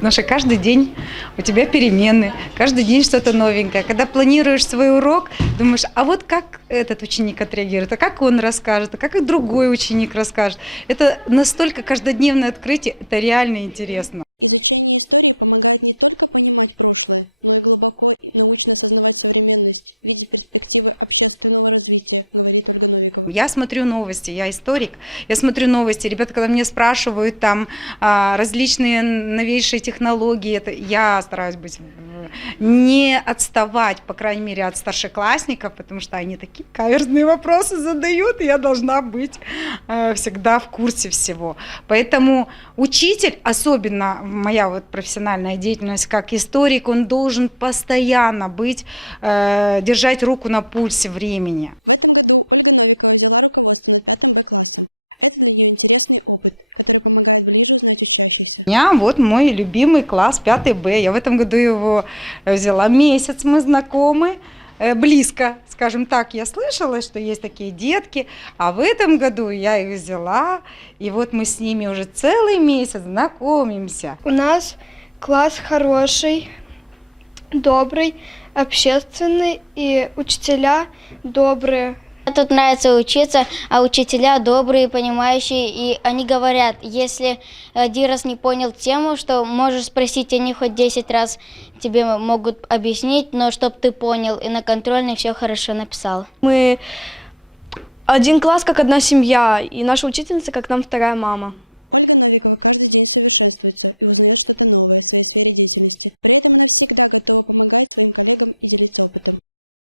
Потому что каждый день у тебя перемены, каждый день что-то новенькое. Когда планируешь свой урок, думаешь, а вот как этот ученик отреагирует, а как он расскажет, а как и другой ученик расскажет. Это настолько каждодневное открытие, это реально интересно. Я смотрю новости, я историк, я смотрю новости. Ребята, когда меня спрашивают там различные новейшие технологии, это я стараюсь быть, не отставать, по крайней мере, от старшеклассников, потому что они такие каверзные вопросы задают, и я должна быть всегда в курсе всего. Поэтому учитель, особенно моя вот профессиональная деятельность как историк, он должен постоянно быть, держать руку на пульсе времени. У меня вот мой любимый класс 5 Б. Я в этом году его взяла. Месяц мы знакомы, близко, скажем так. Я слышала, что есть такие детки, а в этом году я их взяла, и вот мы с ними уже целый месяц знакомимся. У нас класс хороший, добрый, общественный, и учителя добрые. Тут нравится учиться, а учителя добрые, понимающие, и они говорят, если один раз не понял тему, что можешь спросить, они хоть 10 раз тебе могут объяснить, но чтоб ты понял, и на контрольной все хорошо написал. Мы один класс, как одна семья, и наша учительница, как нам вторая мама.